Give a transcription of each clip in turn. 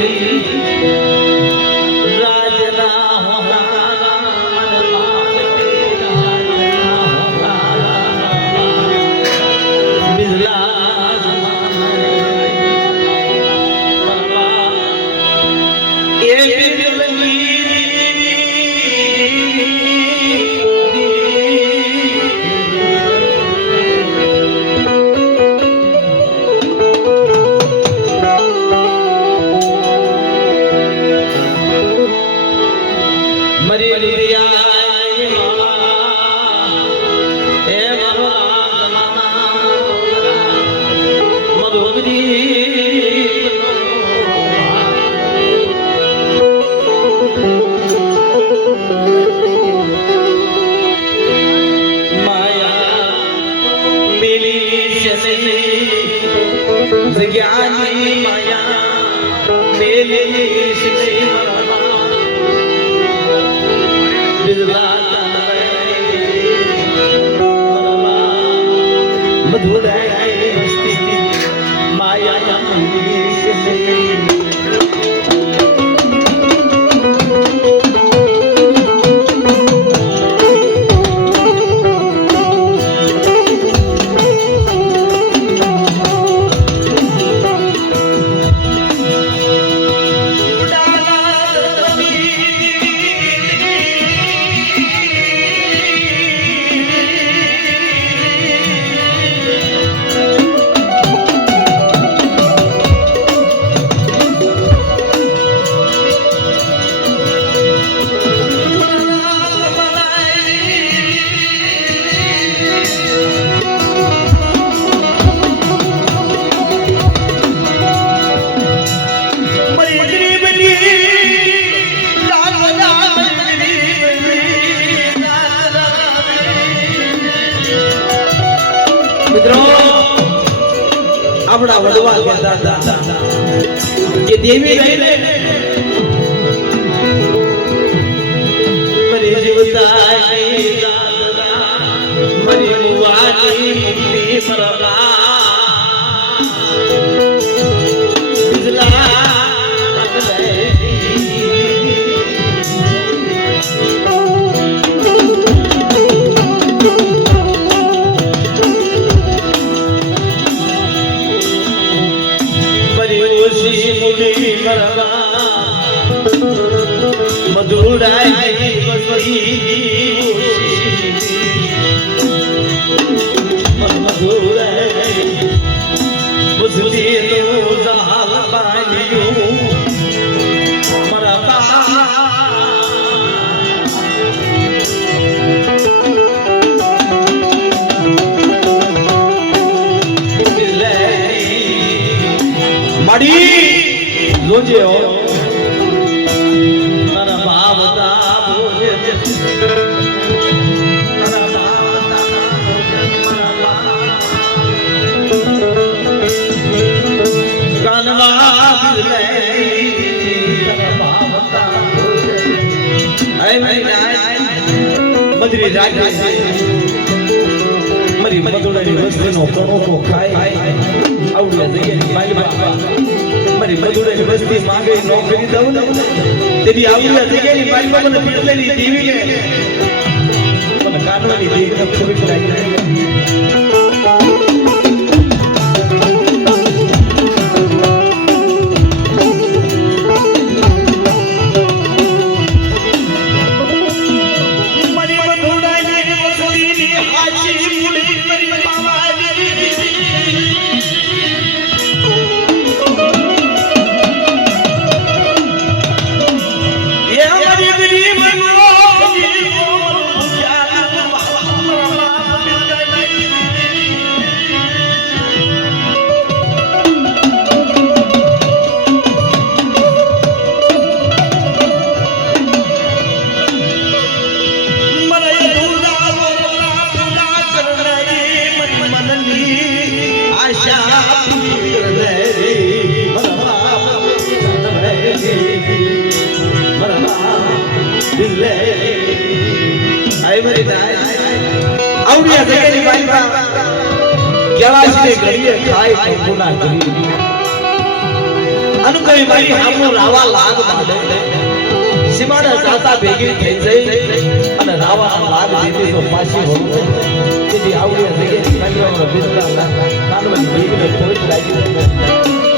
Thank you. માડી. જોજે હો. તારા ભાવતા બોલે મારા મારી. રાજ મધરી રાજ વસ્તીનો કણોકો ખાય આવડે જઈએ બાપા. મારી મધુડાની વસ્તી માંગે નોકરી દઉં ને, તેની આવડે જગ્યાની મારી દીવી ને દેવીને મને દીવી દેવીને ખોટ લાગી. આવડિયા જગેની બાઈમાં કેવાશી ઘડીએ ખાય ગુના કરી અનુકરી મારી હામો રાવા લાગ બાંધે. સીમાડા જાતા ભેગી થઈ જઈ અને રાવા લાગ દીધી તો પાછી વળું. તેથી આવડિયા જગેની બાઈમાં બિરલા કાનવાની ભેગીને થોડીક લાગી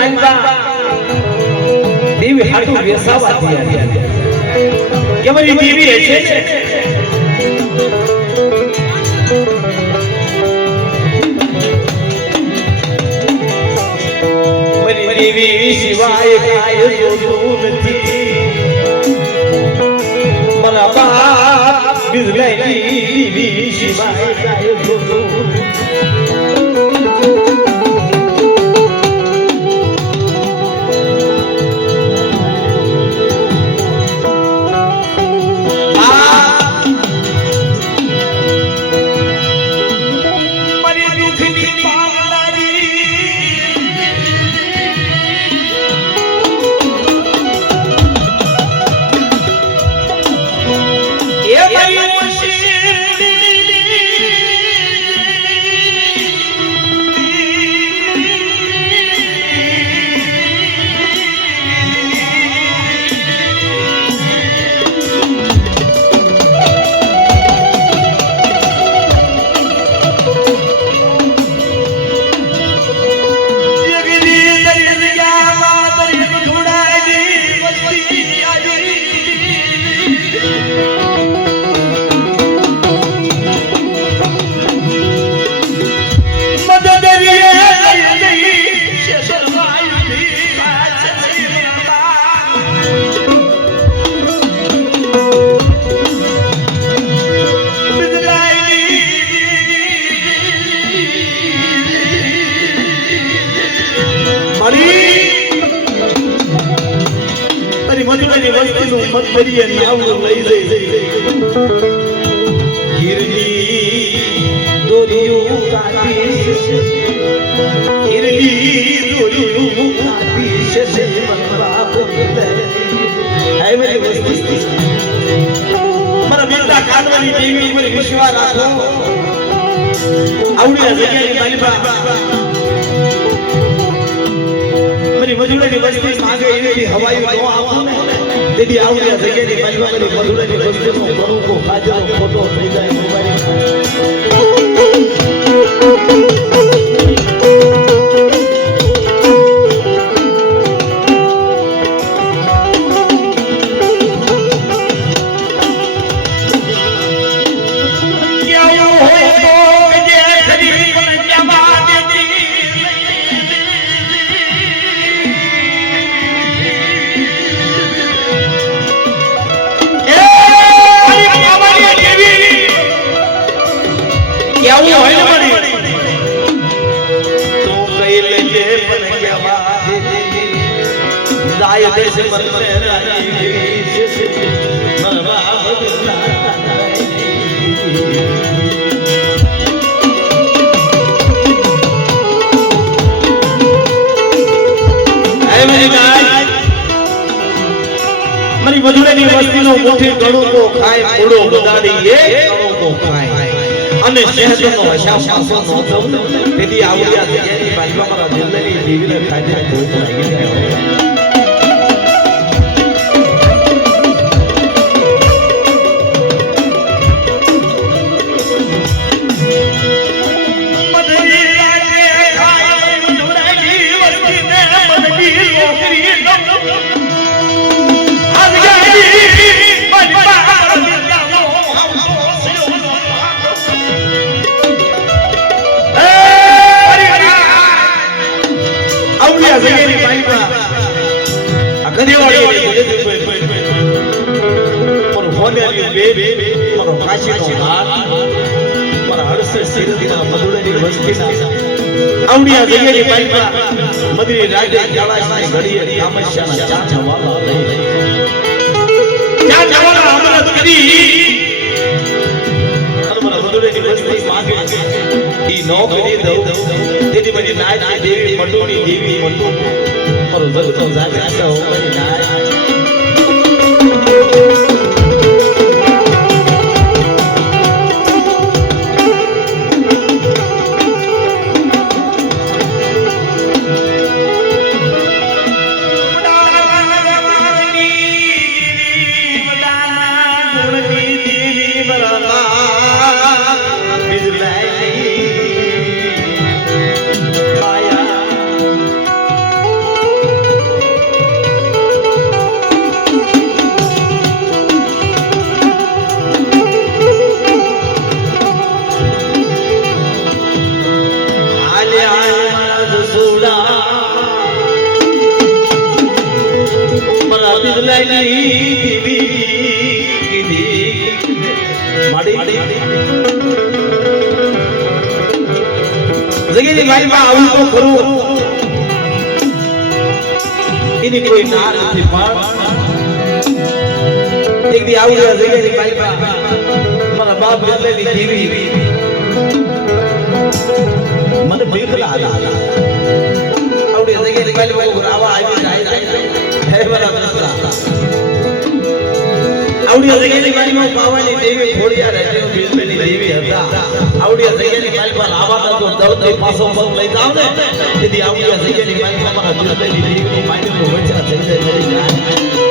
માનતા દેવી હાટુ વેસાવા થયા કે બધી દેવી હશે મારી દેવી સિવાય મારા બાપ બિરલાઈ દેવી સિવાય ભરીએ નાવડું લઈ જઈ ગીરની દોરીયું કાપીશ ગિરલી દોરીયું કાપીશ છે બોલે હે મેરી વસ્તી મારા બેટા કાઢવાની દેવી ઉપર વિશ્વાસ રાખો આવડી મારી મજૂરીની વસ્તી હવાઈ ને તેથી આવડી જગ્યાની માલિકા મારી મજૂરીની વસ્તીનો બરુકો મારી મધુરેની વસ્તીનો મુઠ્ઠી ગણું તો ખાય મૂળો બગાડી એ ગણું તો ખાય. અને શહેરનો હિસાબ પાસો ન થવું તેથી આવડિયા જગ્યાની બાજુમાં મારા દિલની દેવીને ખાઈને ભૂખ લાગી જાય મારો કાશીનો હાથ વસ્ત્ર શિરતના મધુરાની વસ્તીના આવડિયા જગ્યાની બાઈમાં મદરી રાગે કાળાશની ઘડીએ કામસ્યાના ચાર જવાલા લઈ ચાર જવાલા અમરત કરી અને મને મધુરાની વસ્તી માંગે ઈ નો કરી દઉં. તેથી બધી નાય દેવી મંડોની દેવી મટો મારો જગતો જાગે આશા હું મારી એની કોઈ ના નથી, પણ એક દી આવું જગીની પાઈપા મારા બાપ બિરલાની દીવી મને બેકલા હતા. આવડી જગ્યાએ પાઈપા આવા આવી જાય. હે મારા મિત્ર આવડી જગ્યાની કાલીમાં પાવાની દેવી ખોડિયા રહેતી દેવી હતા આવડિયા જગ્યાની માલિકમાં આવા તો દળથી પાસો પગ લઈ જાવ ને તેથી આવડિયા જગ્યાની માલિકમાં જુદા દૈવી માટીનું વચરા થઈ જાય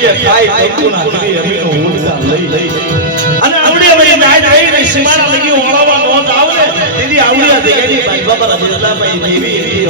ઘડીએ ખાઈ કંકુના કરી અમીનો ઊંડતા લઈ લઈ અને આવડી અમારી નાચ રહીને સીમાડા લગી ઓળવા નો જાવ ને દીદી આવડી આ બાબા બિરલા ભાઈ દેવી એવી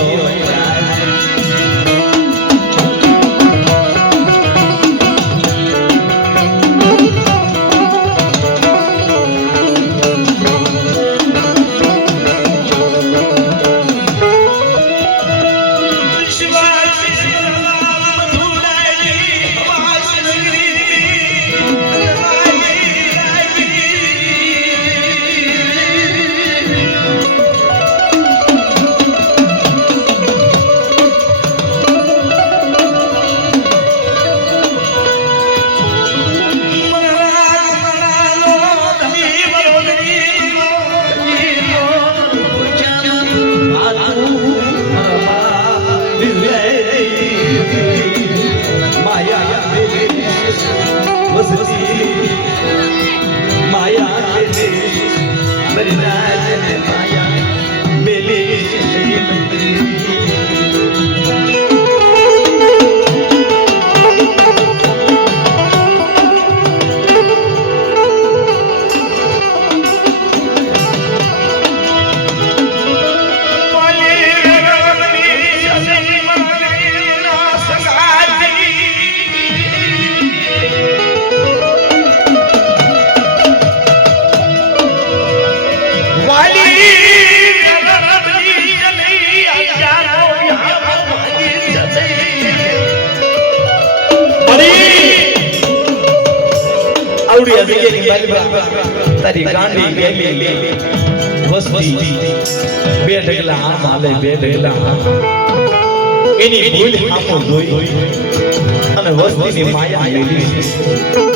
અને વસ્તીની માયા લેલી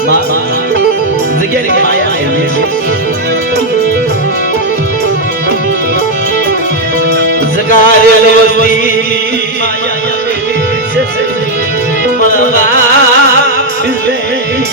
બા જગ્યાની માયા લેલી જગારેલ વસ્તી. માયા લેલી મરવા દેવી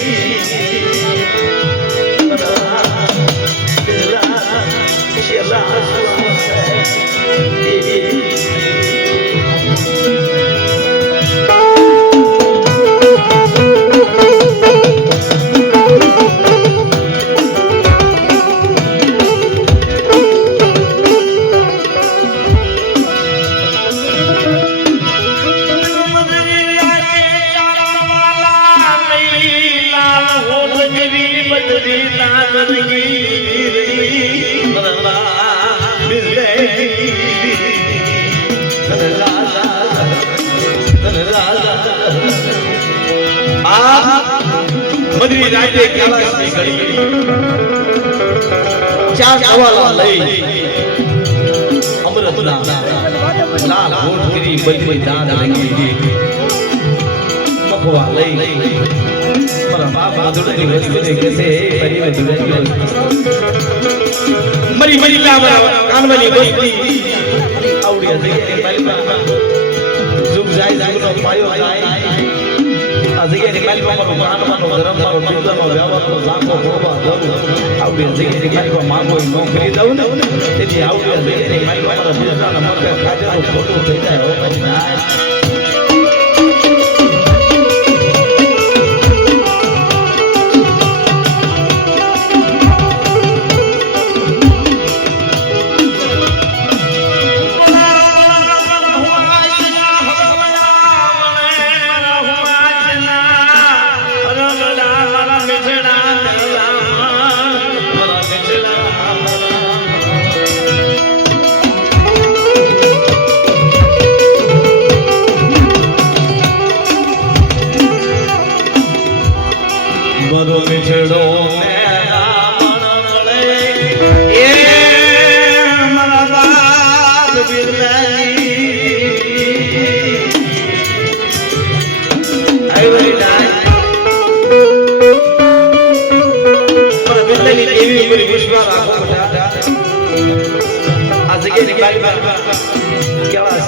બિરડી તારગી બિરડી બરલા બિરડી મદરી રાતે કાલાસની ઘડી ચાર સવાલા લઈ અમૃતના લાલ હોઠ કરી બઈ બઈ લઈ મારા મરી કાનવાની વસ્તી જુગ જાય જુગનો પાયો જાય આ જગ્યાની દઉં આવડી જગ્યાની મારી માંગો એ નોકરી દઉં ને તેથી જાય હો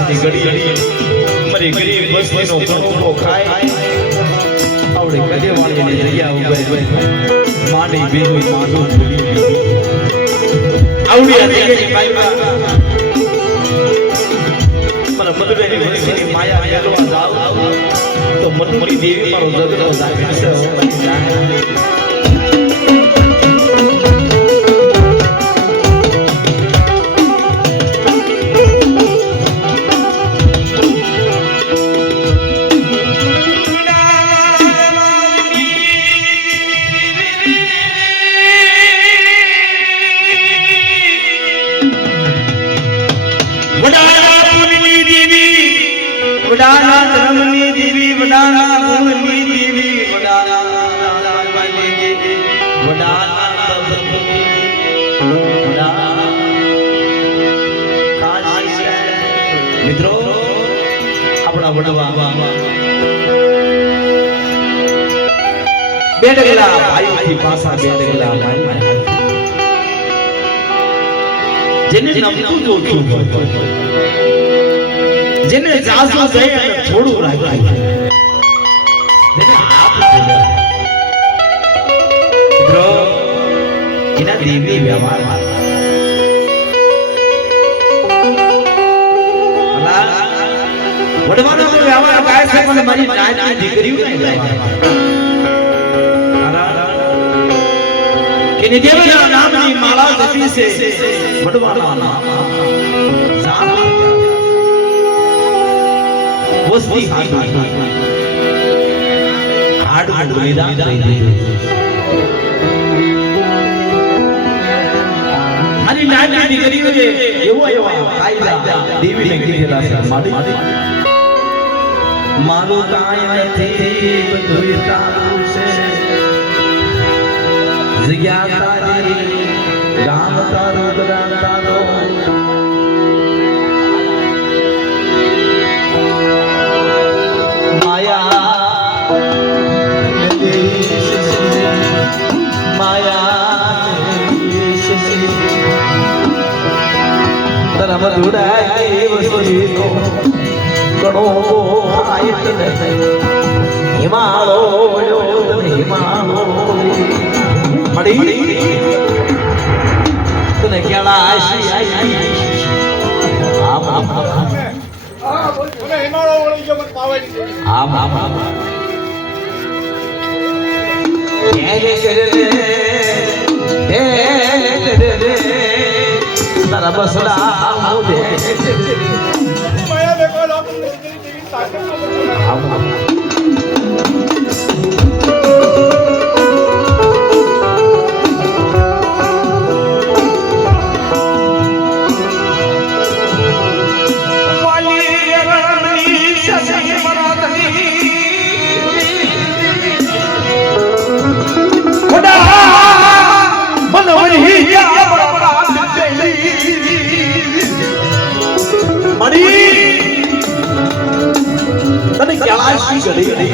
બારી કેળા સુધી ઘડી મારી ગરીબ વસ્તીનો ઘણો ખાય. આવડે કદે વાળીની જગ્યા ઉપર માંડી બેહું માંડું ભૂલી આવડી જગ્યાની બાઈમાં મારા મધુરેની વસ્તીની માયા મેળવા જાવ. તો મનમોની દેવી મારો જગત જાગે છે. નમતું જોતું હોય જેને જાય અને થોડું રાખ્યું. જેને મિત્રો, એના દેવી વ્યવહાર વડવાનો વ્યવહાર કાય છે પણ મારી નાની દીકરીઓ ને કે ની દેવના નામની માળા જપી છે વડવાના નામ જામ વસ્તી હાડી હાડ બલિદાન થઈ ગયું અને નાની દીકરીઓએ એવો એવો કાયદા દેવીને કીધેલા છે માડી મારું કાયમથી બધું તારું છે જગ્યા તારી ગામ તારું ગ્રામ તારો માયા માયા ધર્મ ધુડાય વસુરીનો ઘણો હિમાળો હિમાળો મળી તને કેળાશી આમ આમ આમ. આમ. આમ આમ તારા બસડા મોઢે. આમ આમ તળાશી કરી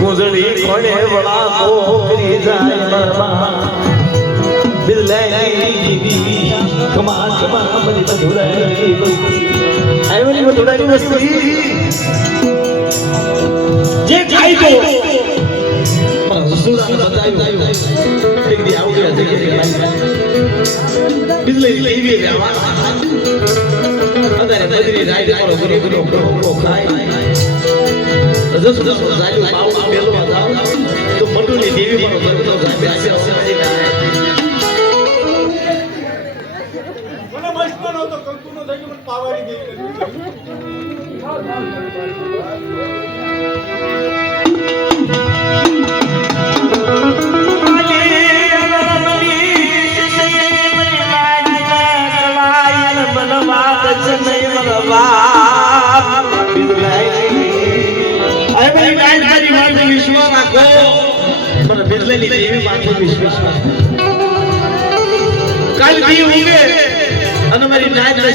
ગુજરી કોણે વળા મોકરી જાય મરમાં બિરલાઈ દીવી કમા કમા બની મધુરાઈ આવ્યો ને મધુરાઈ મસ્તી જે ખાઈ તો બિજલી લેવી અત્યારે બદરી રાઈડ કરો ગુરુ ગુરુ પ્રોપરો ખાય જસ જસ જાજુ બાવળા મેલવા જાવ તો મટુની દેવી મારો ગરતો જાય બેસે મને મસ્ત નહોતો કંકુનો થઈ ગયો પાવાની દેવી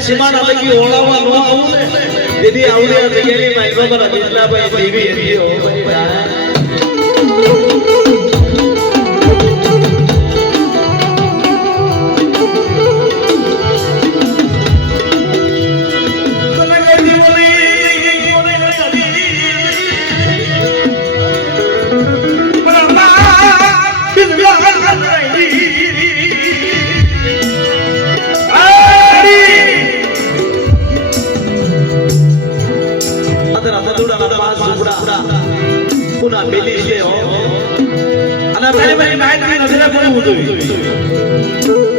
સીમાના લગી ઓળાવવા ન આવું ને. તેથી આવડ્યા જગ્યાની મારી બાબાના બિરલાભાઈ દેવી હતી હો ના બેલી છે હો અને તારે મારી નાઈટની નજર કરવું જોઈએ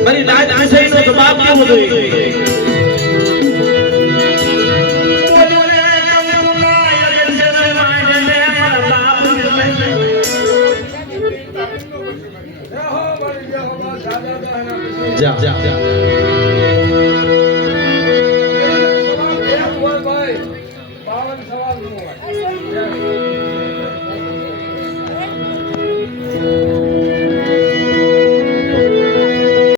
મારી નાઈટ વિષય નો જવાબ કેવો જોઈએ જા જા